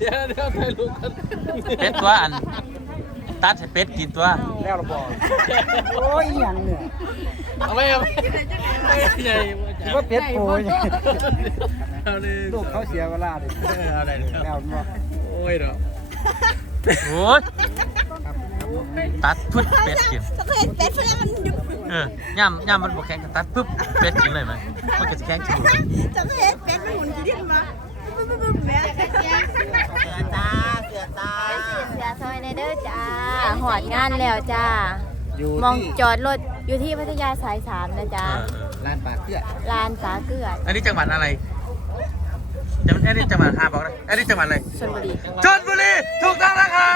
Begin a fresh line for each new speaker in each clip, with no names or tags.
เดี๋ยวใครรู้กัน
เป็ดตัวอันตัดให้เป็ดกินตัว
แล้วเราบอก
โอ้ยอย่างเนี่ย
เอาไม่ใหญ่
คิดว่าเป็ดโปย
เอาเลย
ลูกเขาเสียเวลาดิ
เอาได้
แล้วเนาะ
โอ้ยเนาะ
โอ้ยตัดปึ๊บเป็ดกิน
เคยเป็ดเพราะมันยุบ
ย่ำมันบวแข็งก็ตัดปึ๊บเป็ดกินเลยไหมมันก็จะแข็งกินเลย
จะเคยเป็ดมันหมุนดิ้นมาปุ๊บแม่เสือจ้าเสือจ้าเสือซอยในเด้อจ้าหอดงานแล้วจ้า
อยู่
มอง
ที่
จอดรถอยู่ที่พัทยาสาย3นะจ๊ะ
ร้านปากเกลือ
ลานสาเกลือ
อันนี้จังหวัดอะไรอันนี้จังหวัดฮาบอกนะอันนี้จังหวัดอะไร
ชลบุรี
ชลบุรีถูกต้องแล้วครับ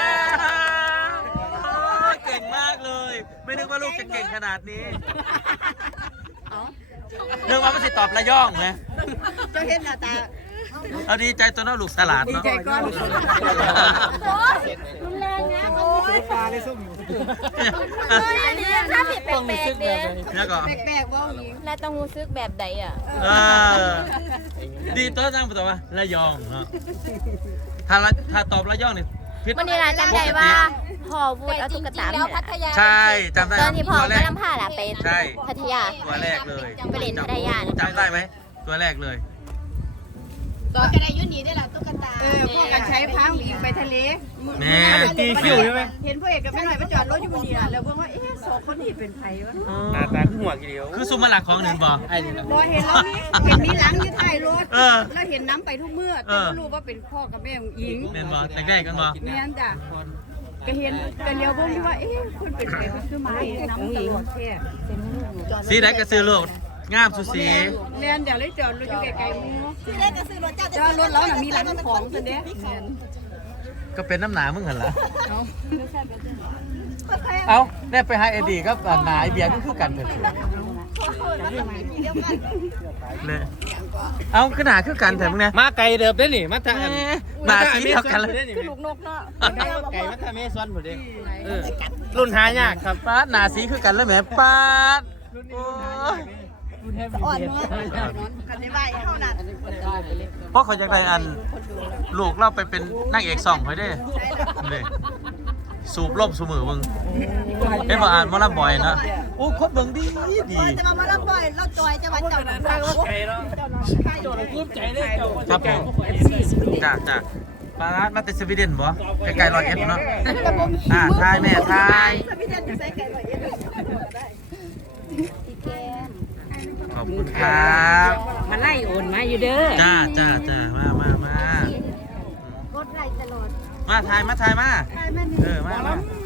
เก่งมากเลย ไม่นึกว่าลูกจะเก่งขนาดนี้นึกว่ามันสิตอบระย่องไหม
เจ้าเห็นหน้าตา
เอาดีใจตัวน้องลูกสลัดเนาะ
รุนแรงนะโอ้ย
ปลาเลยส้ม
อันนี้ถ้าผิดแปลกๆเนี่ย
แล้วก็
แปลกๆว่าหญิงแล้วต้องรู้สึกแบบใดอ่ะ
เออดีตัวนั่งตอบว่าระยองเนาะถ้าตอบระยองเนี่ยผิด
วันนี้นะจำได้ว่าพ่อพูดเอาตุ๊กตาแล้วพัทยา
ใช่จำได้
ตอนที่พ่อ
ตัวแร
กำ
ก
ลังพาล่ะไป
ใช่
พัทยา
ตัวแรกเลย
ไปเล่นพัทยาเนี่ย
จำได้ไหมตัวแรกเลย
ก็กระไดยุ่นหนีได้ละตุ๊กตา
พ่อกันใช้พาหญิงไปทะเล
แม่
ตีคิ้วใช่ไหม
เห็นพ่อเอกกับแม่หน่อยมาจอดรถอยู่บนนี้น่ะแล้วเพิ่งว่าเอ๊ะสองคนนี้เป็นไผวะ
หน้าตาหัวกี่เดียว
คือซุมมาหลักของหนึ่งบอก
ไอ้นี่นะ
พอเห็นแล้วเห็นมีหลังอยู่ท้ายรถ
เออ
แล้วเห็นน้ำไปทุกเมื่อแต่ไม่รู้ว่าเป็นพ่อกับแม่ของหญิง
เมนบอกแต่แรกกันบอก
แม่นจ้ะก็เห็นกันเลี้ยวเบิ่งที่ว่าเอ๊ะคนเป็นไผมันคือมาเห็นน้ำตลอดแค่
สีแดงก็ซื้อโลกงามสุดสี
แม่นเดี๋ยวเลยจอดรถอยู่ไกลๆหมู่
ที่แรกก็ซื้อรถจ้า
จอดรถแล้วน่ะมีร้านของซะเด้แม่น
ก็เป็นน้ำหนามึงหันละเอาเนี่ยไปหาเอดีก็หนาไอเบียร์ก็คือกันเถอะเลยเอาขึ้นหนาคือกันเถอะมึงเนี่ย
มาไก่เดิบได้หนิมาทาง
หนาสีเดียวกันเลย
คือลูกนกเนาะ
ไก่มาทางเมซอนหมดเลยรุ่นหายากครับ
ป้าดหนาสีคือกันแล้วแหมป้าดโอ้ย
อ่อนเนาะ
คันนี้ไว้เท่านั้น
เพราะเขาอยากได้อันลูกเราไปเป็นนางเอกสองเขาได้เลยสูบลมสูมือมึงเป็นมาอ่านมอลล์บอยนะโอ้คนเบิ่งดีดี
จะมารับบ่อยเราจอยจะวันเจ้าหน้า
ไก่เนาะโจทย์คุ้มใจเลยเจ้า
ครับผมจ้าป้าดมาแต่สวีเดนบ่ไกลๆ100 เอฟเนาะทายแม่ทายขอบคุณครับ
มาไล่โอนมาอยู่เด้อ
จ้ามา
รถไรตลอด
มาถ่ายมาเออมา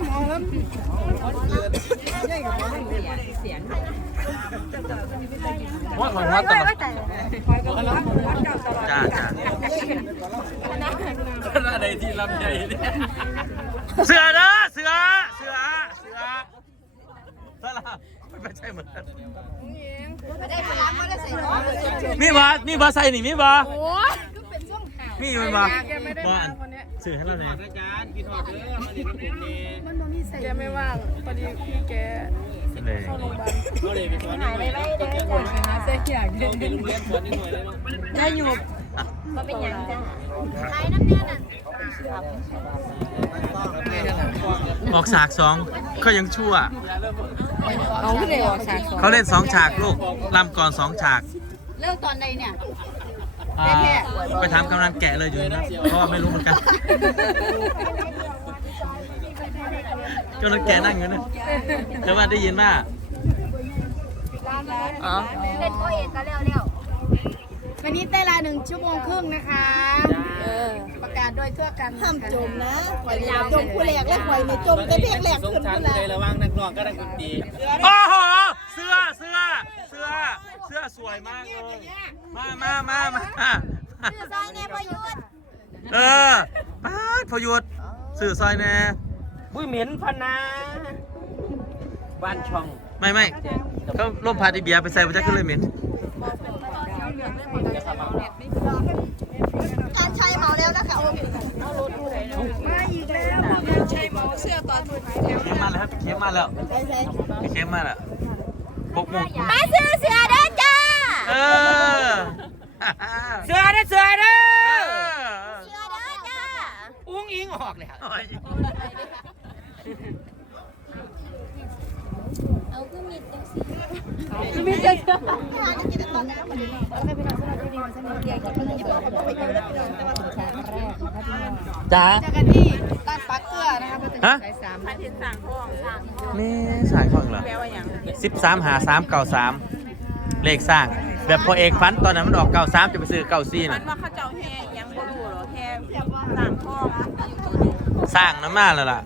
ว่าของวัดตลอดจ้า
อะไรที่ลำใหญ่เนี่ย
เสือเด้อเสือสลับไม่ใช่เหมือนกัน
ไม่ได้พลังไม่ได้ใส่รถ
มีบาใส่นี่มีบา
โอ้ย
มีมันบาสื่อให้เราเนี่ย
อาจารย์กินหอดเด้อมาดิน้ำผมนี่
มันบ่มีใส่แกไม่ว่างพอดีพี่แก
เลย
ก็เลยไปสอน
หายไปไม่เด้อจ้ะ
เสียอยาก
เราเป็นโรงเรียนสอนนิดหน่อยได้ไหม
ได้อยู่
มาเป็นอย่างจ้ะขายน้ำแน่น่ะ
ออกฉาก2เขายังชั่ว
เอาขึ้นเลยออกฉาก
เขาเล่น2 ฉากลูกลำก่อน2 ฉาก
เลิกตอนใดเนี่ย
ไปถามกำนันแกะเลยอยู่นะเพราะว่าไม่รู้เหมือนกันกำนันแกะนั่งอยู่นะแต่ว่าได้ยินว่าอ๋อ
เป็นโคเอ็ดก็เร็ว
วันนี้เต้นละ1 ชั่วโมงครึ่งนะคะประกาศโดยทั่วกัน
ห้ามจมนะปล่อยจมผู้แหลกและปล่อยในจมแต่เพลงแหลก
สง
ขึ้น
สาร
ผู้แหล
ใจ
ก
ระวังนักร้องก็นักดนตรี
โอ้โหเสื้อสวยมากเลยมา
ชื่อซอยแน่พยุทธ
เออป้าดพอหยุดสื่อซอยแน่
บุ้ยเหม็นพนาบ้านช่อง
ไม่เขาล่มพาดีเบียร์ไปใส่ไปจะขึ้นเลยเหม็น
การใช้เมาแล้วนะคะโอ้ย
มาอีกแล้วการใช้เมาเสื้อตอนทุน
เข็มมาแล้วเข็มมาแล้ว6 โมง
มาซื้อเสือเด้อจ้า
เออ
เสือเด้อ
เสือเด้อจ้า
ออกเลย
เอาก็มีจังสิ
มีเจ้า
จ้า
จากกันที่ร้านปักเกลือนะคะมาถึง
ฮะ
สาย3
มาถึงสั่งห้องสั่ง
นี่สายของเหรอ
แปลว่าหยัง
13หา393เลขสร้าง แบบพอเอกฟันตอนนั้นมันออก93จะไปซื้อ94น่ะ
ว่าเขาเจ้าแห่ยังบ่รู้หรอแห่สั่งห้อง
สร้างน้ำมาแล้วล่ะ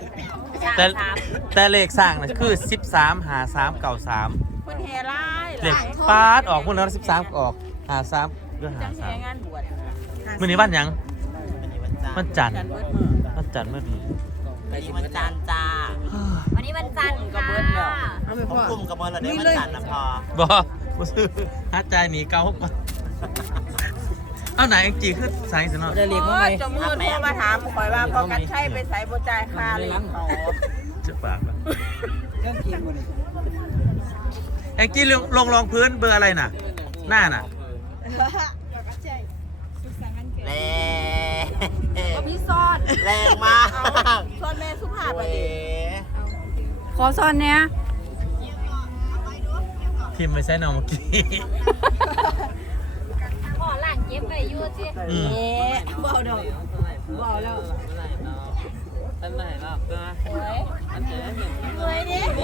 แต่เลขสร้างน่ะคือ13หา393
คนแห่ร้าย
เลขปาดออกหมดแล้ว13ก็ออก53ก็
จังแห่งานบวช
มื้อนี้วันหยังวันจันทร์
กันเบิดมื้อ
วันจันทร์มื้อนี้
ไปสิวันจันทร์จ้า
วันนี้วันจันทร์ค่ะ
ผมกลุ่มกับมันเราได้วันจันทร์นะพอ
บ่บ่ซื้อหาจ่ายหนีเก่าก่อนเอาไหนอังจีคือสายสนอ
จะเรียกว่าไง
จมือโทรมาถามข่อยว่าพอกันใช้ไปใส่บ่จ่ายค่าเลยเขา
จะปากละ
เครื่องกินบ่นี่
แองจี้ลงรองพื้นเบอร์อะไรน่ะ หน้าน่ะ
แรง
ก็มีซ่อน
แรงมาก
ซ่อนแม่สุภาพ
เว้
อ่ะ
ย
ดิขอซ่อนเนี่ย
พิมพ์ไปใช้นอเมื่อกี้
พ่อหลานเก็บไปอยู่สิ
อืม
บ่เอาดอกบ่เอาแล้ว
รวยดิ
หึ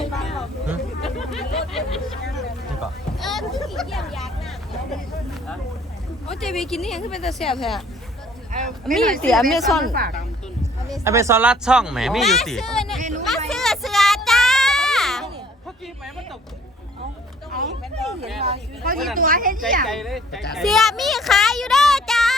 นี่ก่อน
คือขี้เกียจอยากน่ะ
โอ้เจวีกินนี่ยังคือเป็นตาแซ่บแท้มีเสียมีซ่อน
ไอเมซอนลัดช่องแหมมีอยู่ติ
มาซื้อเสือจ้า
เขาที่ตัวเห็นอย่าง
เสือมีขายอยู่เด้อจ้า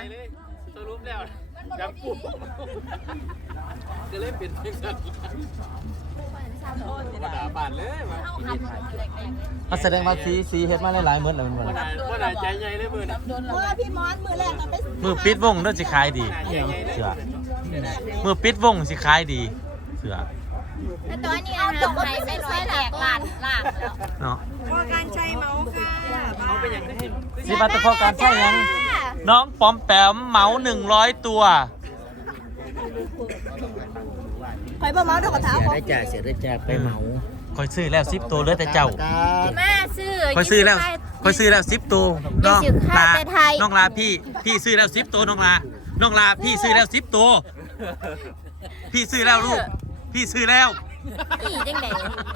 มาแสดงว่าสีเฮ็ดมาหลายๆมื้อแล้วมันบ่ล่ะ
เพราะว่าพี่มอนมือแรกมันไป
มือปิดวงเด้อสิขายดีเสือมือปิดวงสิขายดีเสือ
แต่ตอนนี้เอาตกไปไม่ร้อยแหลกหลานแล้ว
เนาะ
พ่อการใช้เมาส์ค่ะเอาไปอย่างนี้
สิบัตรพอการใช่ยังน้องปอมแปมเหมา100 ตัว
คอยบ่เมาส์ดอกกระถา
เสียได้จ่าเสียได้จ่าไปเหมา
คอยซื้อแล้ว10 ตัวเหลือแต่เจ้า
มาซื้อ
คอยซื้อแล้ว10 ตัวน้องลาน้องลาพี่ซื้อแล้ว10 ตัวน้องลาพี่ซื้อแล้ว10 ตัวพี่ซื้อแล้วลูกพี่ซื้อแล้ว
พี่จังไหน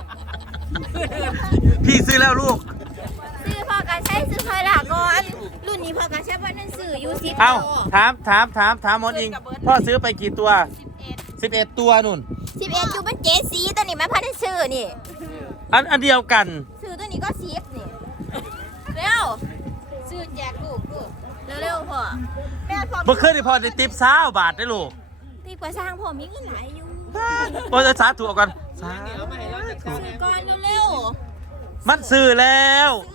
พี่ซื้อแล้วลูก
ซื้อพอกันใช้ซื้อพอหลักก่อนรุ่นนี้พอกันใช้เพราะนั่นซื้ออยู่10
เอา
ตัว
ถามมอนอิงพ่อซื้อไปกี่ตัว11 ตัวนุ่น
11อยู่เป็นเจสีตัวนี้มันพันได้ซื้อนี่
อันเดียวกัน
ซื้อตัวนี้ก็10นี่เร็วซื้อแจกลูกเร็วๆพ่อแม่พ่อ
เมื่อคืนนี่พ่อได้ติป20 บาทได้ลูก
ตีกว่าสร้างพ่อมีเงินหลายอยู่
พ่อจะสาธุเอากันสาธุ
ซื้อก่อนเร็ว
มันซื้อแล้ว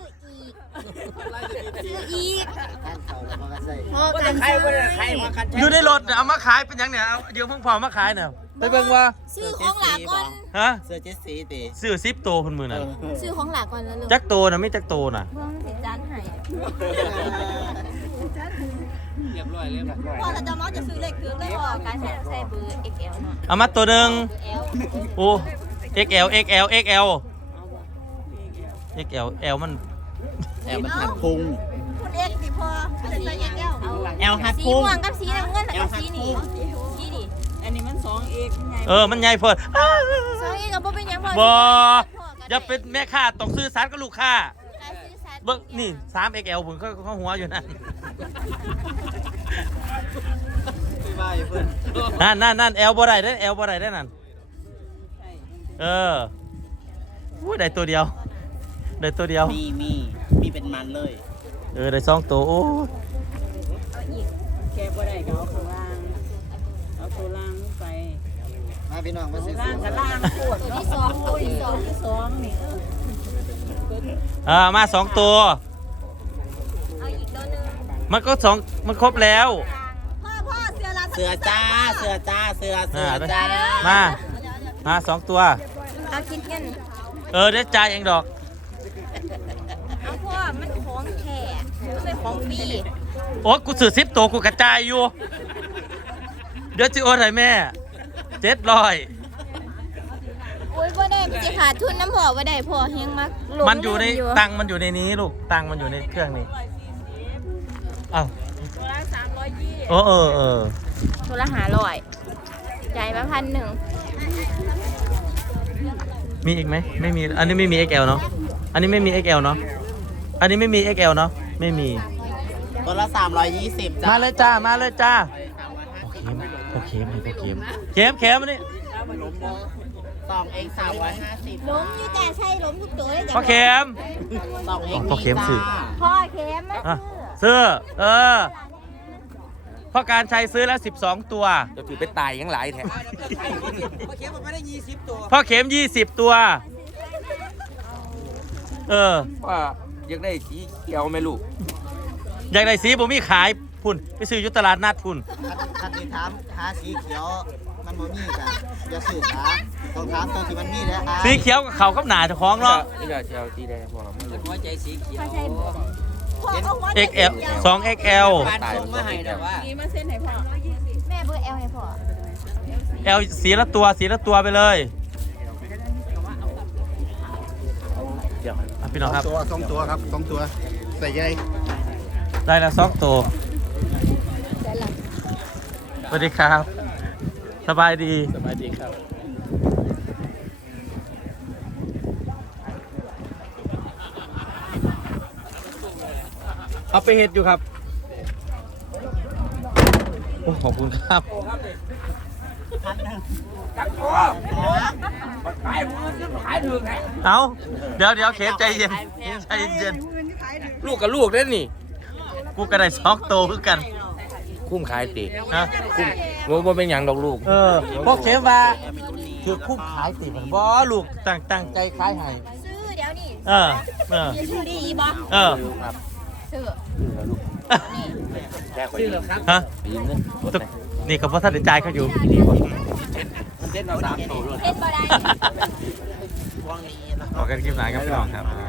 ๆซื้ออีก
ท่านเขาแล้วก็ใส่
พอกัน
ใครว่าใครมากัน
อยู่ในรถเนี่ยเอามาขายเป็นหยังเนี่ยเอาเดี๋ยวเพิ่งพอมาขายเนี่ยไปเบิ่งว่า
ซื้อของหลาก่อน
ฮะ
เสื้อเจสซี่ติ
ซื้อ10 ตัวคนมือน่ะ
ซื้อของหลาก่อนแล้วเร็ว
จักโตนะไม่จักโตนะ
เพิ่งสิจานให้
เรียบร้อยเลย
พ่อแต่จะมาจะซื้อเลขคือเลยพ่อการใช้เบอร์ XL เนาะ
เอามาตัวหนึ่ง
L
โอ้ XL L มัน
แอลมันหัดพุง
คุณเอ็กดิพ่อเป็นใส่ XL
แอลหัด
สี
พุง
ม่วงกับสีน้ำเงินกับสีนี่สีนี่
อันนี้มัน2 x ไง
มันใหญ่เพิ่นอ้าว
ซอยกับบ่เป็นหยังพ่อ
บ่อย่าเป็นแม่ค้าต้องซื้อสารกับลูกค้า
การซื้อสัตว์
เบิ่งนี่ 3XL ผมเขาหัวอยู่นั่น นั่น L บ่ได้เด้อ L บ่ได้เด้อนั่นอุ้ยได้ตัวเดียว ได้ตัวเดียว
มีเป็นมันเลย
ได้2ตัวโอ้
เอาอีก
แกบ่ได้ก็เอาข้างล่างเอาตัวล่างไป
มาพี่น้องมาซื้อ
ล่างกับล่างปวด
ตัวที่2ตัวที่2
ที่2นี่
มา2 ตัว
เอาอีกตัวนึง
มันก็2มันครบแล้ว
พ่อเสื้อลา
เสื้อจ้าเสื้อจ้าเสื้อจ้า
มา2 ตัว
เอาคิดเงิน
ได้จ่ายเองดอก
เอาพ่อมันของแท้มันเป็นของฟรี
โอ้กูซื้อ10 ตัวกูกระจายอยู่เดี๋ยวจิโอนให้แม่700
อุ้ยบ่ได้สิขาดทุนน้ำพ่อบ่ได้พ่อเฮงมักลง
มันอยู่ใน
เงิ
ตังค์มันอยู่ในนี้ลูกตังค์มันอยู่ในเครื่องนี้อ้าวเออ
ตัวละ500จ่ายมา1,000
มีอีกไหมไม่มีอันนี้ไม่มี XL เนาะอันนี้ไม่มี XL เนาะอันนี้ไม่มี XL เนาะไม่มี
ตัวละ320จ้า
มาเลยจ้ามาเลยจ้าโอเคไหมเข็มอันนี้
2X 350
ล้มอยู่แต่ใช่ล้มทุกตัวเลยจ้ะ
พ่อเข็ม
2X
พ่อเข็มสื่อ
พ่อเข็มมา
อ่ะซื้อพ่อการชัยซื้อแล้ว12 ตัว
จะถือเป็นตายยังหลายแท้
พ่อเข็มมันไม่ได้20ตัว
พ่อเข็ม20 ตัว
ว่าอยากได้สีเขียวไหมลูก
อยากได้สีผมมีขายพุ่นไปซื้ออยุตลาดนัดพุ่น
คันที่ถามหาสีเขียวมันบ่มีจ้ะอย่าซื้อจ้ะต้องถามตัวที่มันมีแล้วอ่ะ
สีเขียวกับเขากับหนาเจ้าของเนาะ
นี่ก็เชียวสีแดงบอกมันเลย
หัวใจสีเขียว
พ่อเอาหัว
XL 2XL
บ้านส่งมาให้แต่ว่า
นี่มาเส้นให้พ่อ
แม่เบอร์ L ให้พ่อ
L สีละตัวไปเลยอ่ะพี่น้องครับ
สองตัวครับ2ตัวใส่ใหญ่
ได้แล้ว2 ตัวสวัสดีครับ สบายดี
สบายดีครับ
เอาไปเห็ดอยู่ครับ โอ้ขอบคุณครับ เอาเดี๋ยวเข็มใจเย็นใจเย็น
ลูกกับลูกเด้นี่
กูก็ได้2 ตัวคือกัน
คุ้มขายติ
นะ
คุ้มว่าเป็นอย่างดอกลูก
พวกเข็มว่าคือคุ้มขายติมันบ่ลูกตั้งใจขายให้
ซื้อเดี๋ยวนี้
เออ
ซื้อดีบ่
เออ
ครับ
ซื้อ
แค่คนเดียว
ฮะ
ปีนึง
ตึกนี่ก็เพราะท่านได้จ่ายเขาอยู่
เล่นเอา3 ตัวด้วย
เฮ็ดบ่ได้
ขอกันคลิปหน้าครับพี่น้องครับ